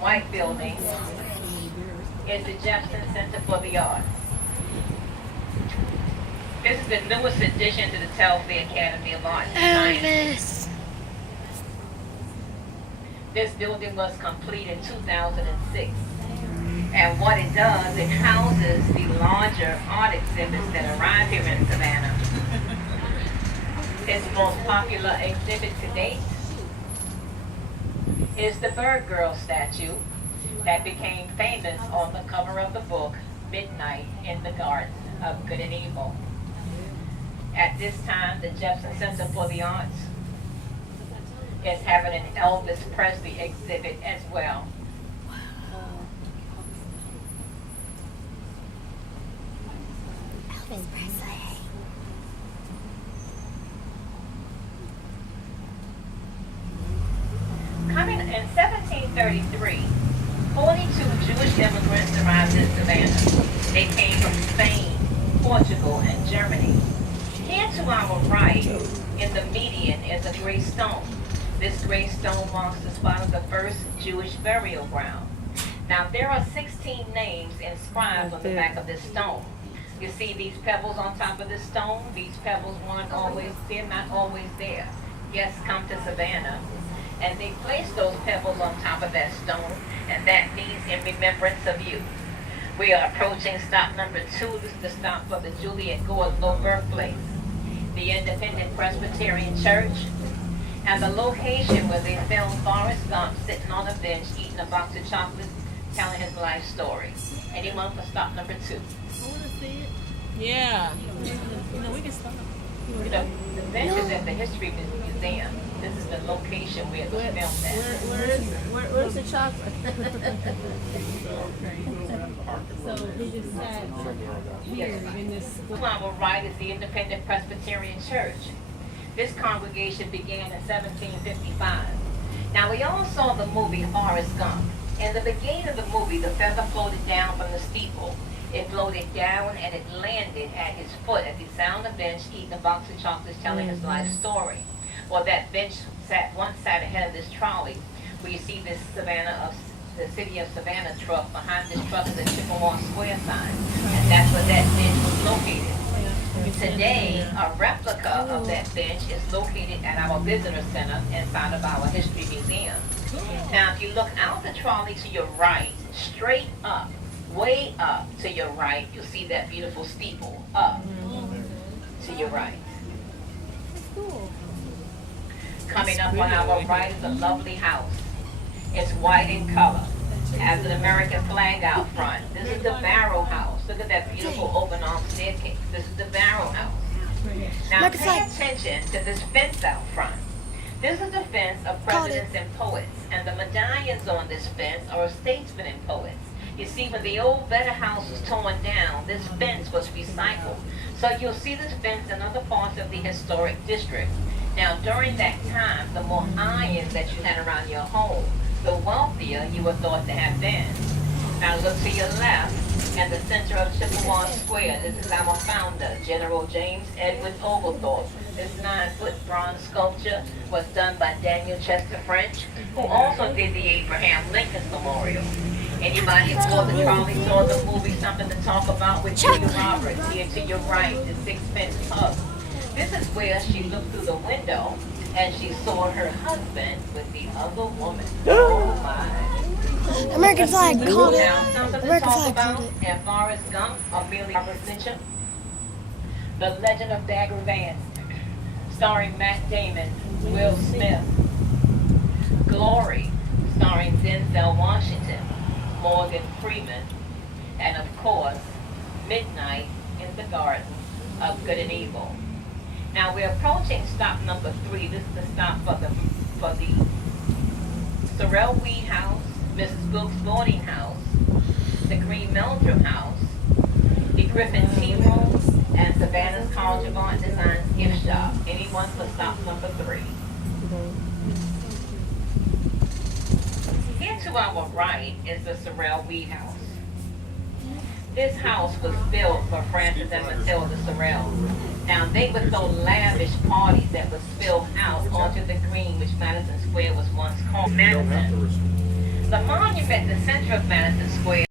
white building is the Jefferson Center for the Arts. This is the newest addition to the Telfair Academy of Arts and Sciences. This building was completed in 2006. And what it does, it houses the larger art exhibits that arrive here in Savannah. Its most popular exhibit to date is the Bird Girl statue that became famous on the cover of the book, Midnight in the Garden of Good and Evil. At this time, the Jefferson Center for the Arts is having an Elvis Presley exhibit as well. Elvis Presley. Coming in 1733, 42 Jewish immigrants arrived in Savannah. They came from Spain, Portugal, and Germany. Here to our right, in the median, is a gray stone. This gray stone marks the spot of the first Jewish burial ground. Now, there are 16 names inscribed on the back of this stone. You see these pebbles on top of this stone? These pebbles weren't always, they're not always there. Guests come to Savannah, and they place those pebbles on top of that stone, and that means in remembrance of you. We are approaching stop number 2. This is the stop for the Juliet Gordlow birthplace, the Independent Presbyterian Church, and the location where they filmed Forrest Gump sitting on a bench eating a box of chocolates, telling his life story. Anyone for stop number 2? I want to see it. Yeah. You know, we can stop. You know, the bench is at the History Museum. This is the location where it was filmed at. Where's the chocolate? So he just sat here in this. To our right is the Independent Presbyterian Church. This congregation began in 1755. Now, we all saw the movie Forrest Gump. In the beginning of the movie, the feather floated down from the steeple. It floated down and it landed at his foot as he sat on the bench eating a box of chocolates telling his life story. Well, that bench once sat ahead of this trolley, where you see this the city of Savannah truck. Behind this truck is a Chippewa Square sign, and that's where that bench was located. Today, a replica of that bench is located at our visitor center inside of our history museum. Now, if you look out the trolley to your right, straight up, way up to your right, you'll see that beautiful steeple up to your right. Coming up on our right is a lovely house. It's white in color, has an American flag out front. This is the Barrow House. Look at that beautiful open arm staircase. This is the Barrow House. Now pay attention to this fence out front. This is the fence of presidents and poets, and the medallions on this fence are of statesmen and poets. You see, when the old Better House was torn down, this fence was recycled. So you'll see this fence in other parts of the historic district. Now, during that time, the more irons that you had around your home, the wealthier you were thought to have been. Now look to your left, in the center of Chippewa Square, this is our founder, General James Edward Oglethorpe. This 9-foot bronze sculpture was done by Daniel Chester French, who also did the Abraham Lincoln Memorial. Anybody who saw the trolley saw the movie Something to Talk About with Julia Roberts, here to your right, the Sixpence Pub. This is where she looked through the window and she saw her husband with the other woman. Oh my. American flag called it. Now, something to American talk flag about called it. and Forrest Gump, Amelia Robertson, The Legend of Dagger Vance, starring Matt Damon, Will Smith, Glory, starring Denzel Washington, Morgan Freeman, and of course, Midnight in the Garden of Good and Evil. Now we're approaching stop number 3. This is the stop for the Sorrel Weed House, Mrs. Brooks Boarding House, the Green Meldrum House, the Griffin Tea Room, and Savannah's College of Art Design's gift shop. Anyone for stop number 3? Here to our right is the Sorrel Weed House. This house was built for Francis and Matilda Sorrel. Now, they would throw lavish parties that would spill out onto the green, which Madison Square was once called. Madison. The monument, the center of Madison Square.